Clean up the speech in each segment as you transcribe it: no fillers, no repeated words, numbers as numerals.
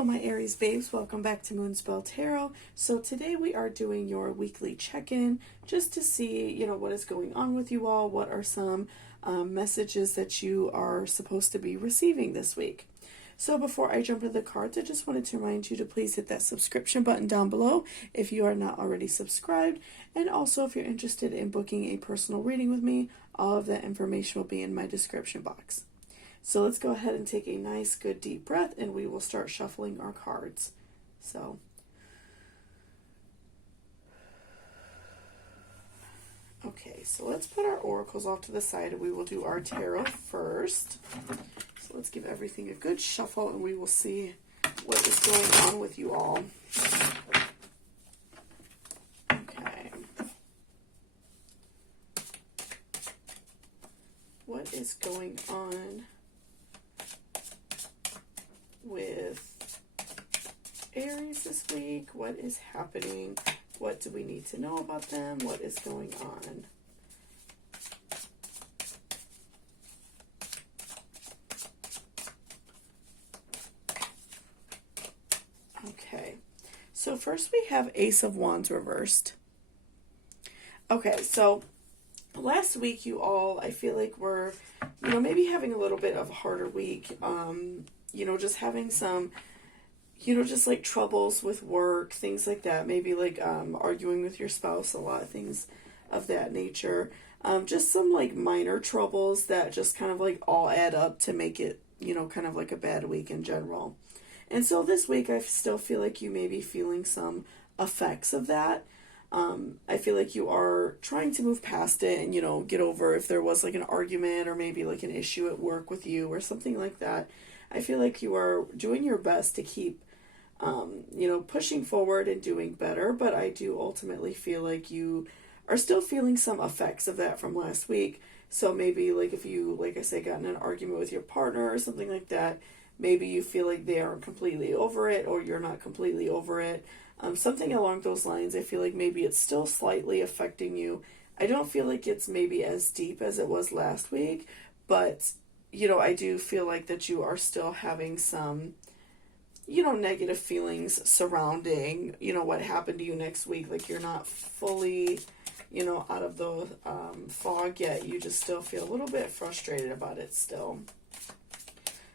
Hello my Aries babes, welcome back to Moonspell Tarot. So today we are doing your weekly check-in just to see, what is going on with you all, what are some messages that you are supposed to be receiving this week. So before I jump into the cards, I just wanted to remind you to please hit that subscription button down below if you are not already subscribed. And also if you're interested in booking a personal reading with me, all of that information will be in my description box. So let's go ahead and take a nice, good, deep breath, and we will start shuffling our cards. Okay, so let's put our oracles off to the side, and we will do our tarot first. So let's give everything a good shuffle, and we will see what is going on with you all. Okay. What is going on with Aries this week? What is happening? What do we need to know about them? What is going on? Okay, so first we have Ace of Wands reversed. Okay, so last week you all, I feel like were, maybe having a little bit of a harder week. Just having some, just like troubles with work, things like that. Maybe like arguing with your spouse, a lot of things of that nature. Just some like minor troubles that just kind of like all add up to make it, kind of like a bad week in general. And so this week I still feel like you may be feeling some effects of that. I feel like you are trying to move past it and, get over if there was like an argument or maybe like an issue at work with you or something like that. I feel like you are doing your best to keep, pushing forward and doing better, but I do ultimately feel like you are still feeling some effects of that from last week. So maybe like if you, like I said, got in an argument with your partner or something like that, maybe you feel like they aren't completely over it or you're not completely over it. Something along those lines. I feel like maybe it's still slightly affecting you. I don't feel like it's maybe as deep as it was last week, but I do feel like that you are still having some, negative feelings surrounding, what happened to you next week. Like you're not fully, out of the fog yet. You just still feel a little bit frustrated about it still.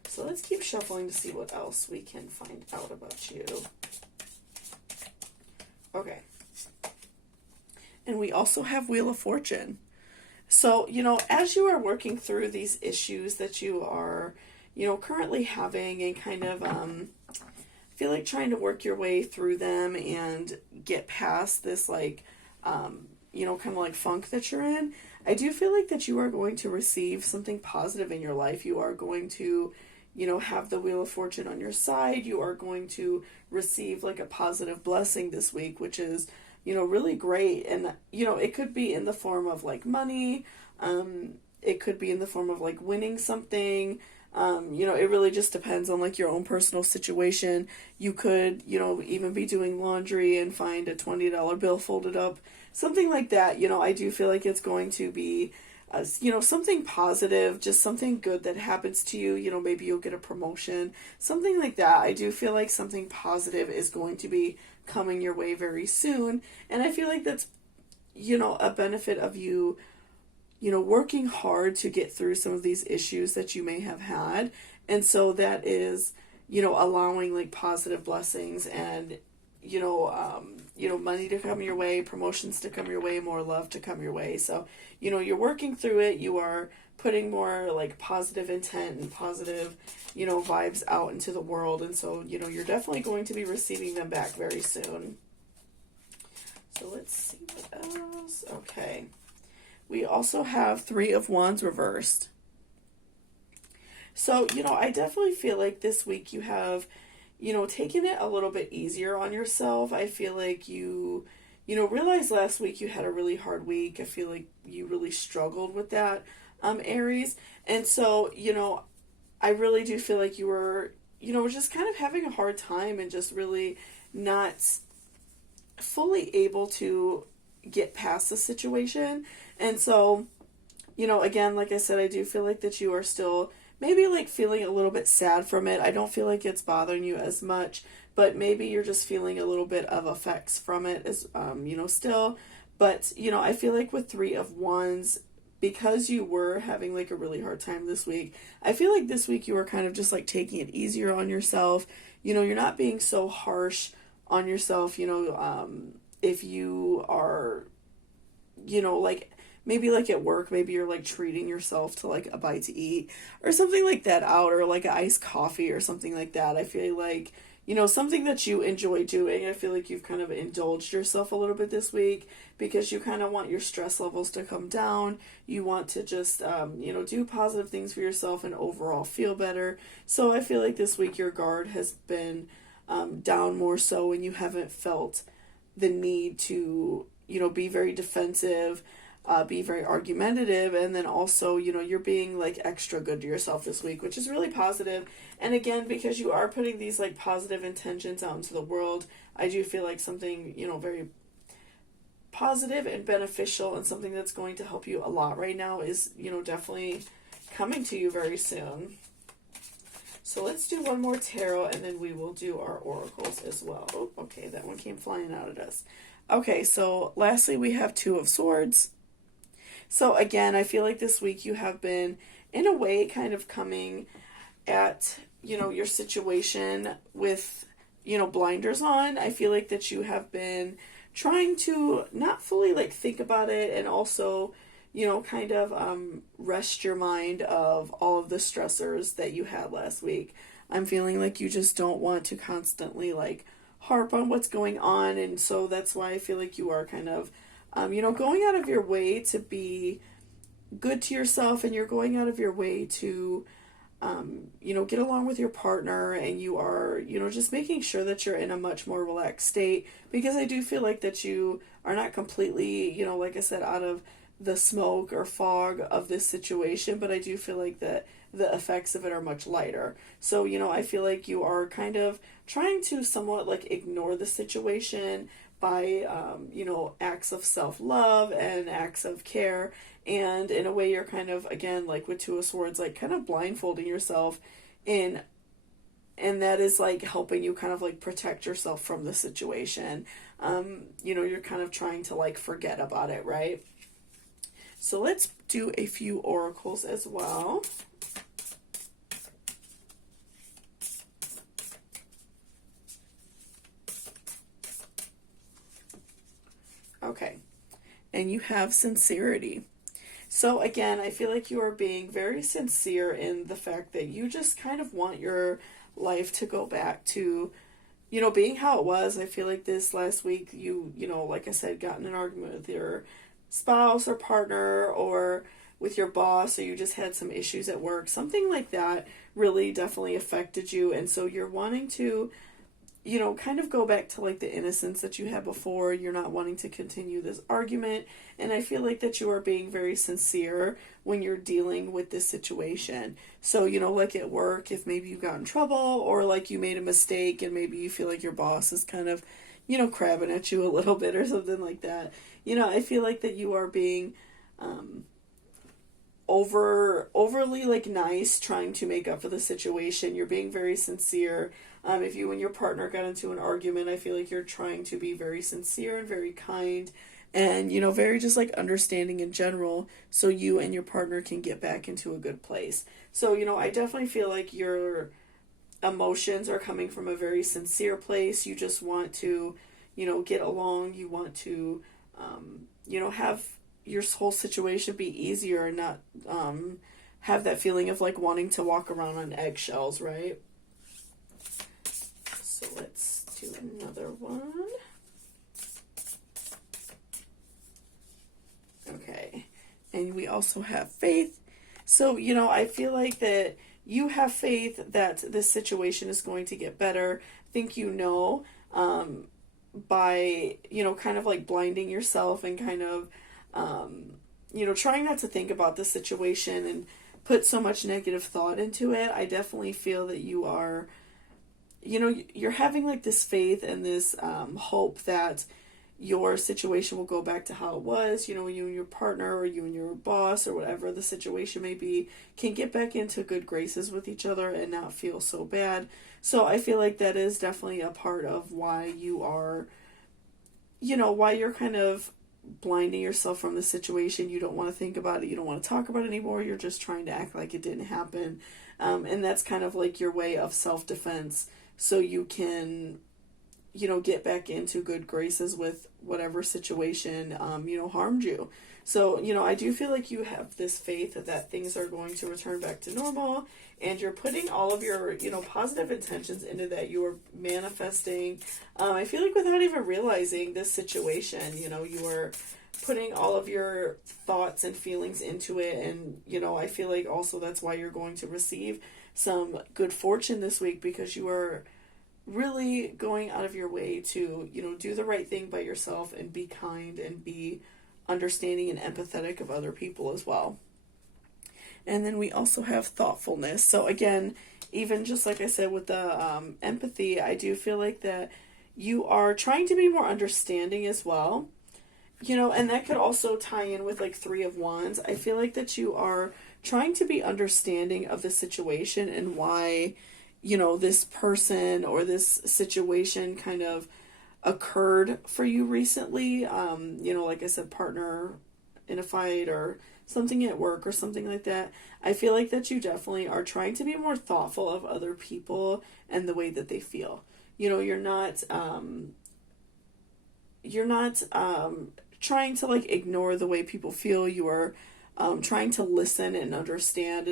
So let's keep shuffling to see what else we can find out about you. Okay. And we also have Wheel of Fortune. So, as you are working through these issues that you are, currently having and kind of feel like trying to work your way through them and get past this like, kind of like funk that you're in, I do feel like that you are going to receive something positive in your life. You are going to, have the Wheel of Fortune on your side. You are going to receive like a positive blessing this week, which is, really great. And, it could be in the form of like money. It could be in the form of like winning something. It really just depends on like your own personal situation. You could, even be doing laundry and find a $20 bill folded up, something like that. I do feel like it's going to be, something positive, just something good that happens to you. Maybe you'll get a promotion, something like that. I do feel like something positive is going to be coming your way very soon. And I feel like that's, a benefit of you, working hard to get through some of these issues that you may have had. And so that is, allowing like positive blessings and, money to come your way, promotions to come your way, more love to come your way. So, you're working through it. You are putting more like positive intent and positive, vibes out into the world. And so, you're definitely going to be receiving them back very soon. So let's see what else. Okay. We also have Three of Wands reversed. So, I definitely feel like this week you have, taken it a little bit easier on yourself. I feel like you, realized last week you had a really hard week. I feel like you really struggled with that, Aries. And so, I really do feel like you were, just kind of having a hard time and just really not fully able to get past the situation. And so, again, like I said, I do feel like that you are still maybe like feeling a little bit sad from it. I don't feel like it's bothering you as much, but maybe you're just feeling a little bit of effects from it as, still. But, I feel like with Three of Wands, because you were having like a really hard time this week, I feel like this week you were kind of just like taking it easier on yourself. You're not being so harsh on yourself, if you are, like maybe like at work, maybe you're like treating yourself to like a bite to eat or something like that out, or like an iced coffee or something like that. I feel like, something that you enjoy doing. I feel like you've kind of indulged yourself a little bit this week because you kind of want your stress levels to come down. You want to just, do positive things for yourself and overall feel better. So I feel like this week your guard has been down more so, and you haven't felt the need to, be very defensive, be very argumentative, and then also, you're being like extra good to yourself this week, which is really positive. And again, because you are putting these like positive intentions out into the world, I do feel like something, very positive and beneficial and something that's going to help you a lot right now is, definitely coming to you very soon. So let's do one more tarot, and then we will do our oracles as well. Oh, okay, that one came flying out at us. Okay, so lastly we have Two of Swords. So again, I feel like this week you have been, in a way, kind of coming at, your situation with, blinders on. I feel like that you have been trying to not fully like think about it, and also, kind of rest your mind of all of the stressors that you had last week. I'm feeling like you just don't want to constantly like harp on what's going on, and so that's why I feel like you are kind of going out of your way to be good to yourself, and you're going out of your way to, get along with your partner, and you are, just making sure that you're in a much more relaxed state, because I do feel like that you are not completely, like I said, out of the smoke or fog of this situation, but I do feel like that the effects of it are much lighter. So, I feel like you are kind of trying to somewhat like ignore the situation by, acts of self-love and acts of care. And in a way, you're kind of, again, like with Two of Swords, like kind of blindfolding yourself in, and that is like helping you kind of like protect yourself from the situation. You're kind of trying to like forget about it, right? So let's do a few oracles as well. Okay, and you have sincerity. So again, I feel like you are being very sincere in the fact that you just kind of want your life to go back to, being how it was. I feel like this last week you, like I said, got in an argument with your spouse or partner, or with your boss, or you just had some issues at work. Something like that really definitely affected you, and so you're wanting to, kind of go back to like the innocence that you had before. You're not wanting to continue this argument. And I feel like that you are being very sincere when you're dealing with this situation. So, like at work, if maybe you got in trouble, or like you made a mistake and maybe you feel like your boss is kind of, crabbing at you a little bit or something like that. I feel like that you are being, overly like nice, trying to make up for the situation. You're being very sincere. If you and your partner got into an argument, I feel like you're trying to be very sincere and very kind, and very just like understanding in general, so you and your partner can get back into a good place. So I definitely feel like your emotions are coming from a very sincere place. You just want to get along. You want to have your whole situation be easier, and not have that feeling of like wanting to walk around on eggshells, right? So let's do another one. Okay, and we also have faith. So I feel like that you have faith that this situation is going to get better. I think by kind of like blinding yourself and kind of trying not to think about the situation and put so much negative thought into it. I definitely feel that you are, you're having like this faith and this hope that, your situation will go back to how it was. You and your partner, or you and your boss, or whatever the situation may be, can get back into good graces with each other and not feel so bad. So I feel like that is definitely a part of why you are, why you're kind of blinding yourself from the situation. You don't want to think about it. You don't want to talk about it anymore. You're just trying to act like it didn't happen. And that's kind of like your way of self-defense, so you can, get back into good graces with whatever situation, harmed you. So, I do feel like you have this faith that things are going to return back to normal, and you're putting all of your, positive intentions into that. You are manifesting. I feel like without even realizing this situation, you are putting all of your thoughts and feelings into it. And, I feel like also that's why you're going to receive some good fortune this week, because you are really going out of your way to, do the right thing by yourself and be kind and be understanding and empathetic of other people as well. And then we also have thoughtfulness. So again, even just like I said with the empathy, I do feel like that you are trying to be more understanding as well. And that could also tie in with like Three of Wands. I feel like that you are trying to be understanding of the situation and why, this person or this situation kind of occurred for you recently. Like I said, partner in a fight or something at work or something like that. I feel like that you definitely are trying to be more thoughtful of other people and the way that they feel. You're not trying to like ignore the way people feel. You are trying to listen and understand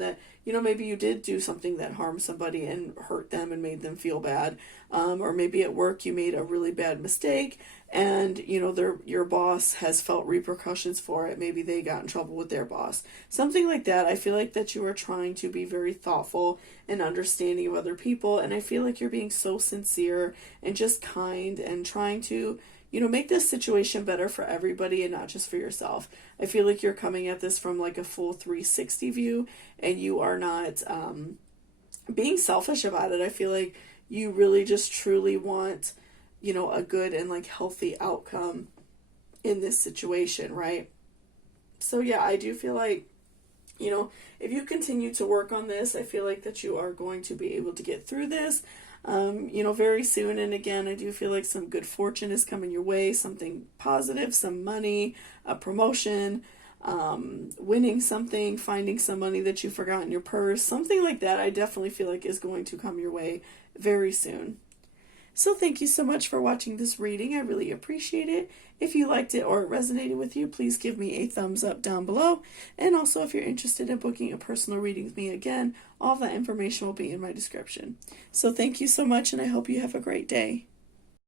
that, maybe you did do something that harmed somebody and hurt them and made them feel bad. Or maybe at work you made a really bad mistake and, your boss has felt repercussions for it. Maybe they got in trouble with their boss. Something like that. I feel like that you are trying to be very thoughtful and understanding of other people. And I feel like you're being so sincere and just kind and trying to, make this situation better for everybody and not just for yourself. I feel like you're coming at this from like a full 360 view, and you are not being selfish about it. I feel like you really just truly want, a good and like healthy outcome in this situation, right? So yeah, I do feel like, if you continue to work on this, I feel like that you are going to be able to get through this, very soon. And again, I do feel like some good fortune is coming your way, something positive, some money, a promotion, winning something, finding some money that you forgot in your purse, something like that. I definitely feel like is going to come your way very soon. So thank you so much for watching this reading. I really appreciate it. If you liked it or it resonated with you, please give me a thumbs up down below. And also, if you're interested in booking a personal reading with me, again, all that information will be in my description. So thank you so much, and I hope you have a great day.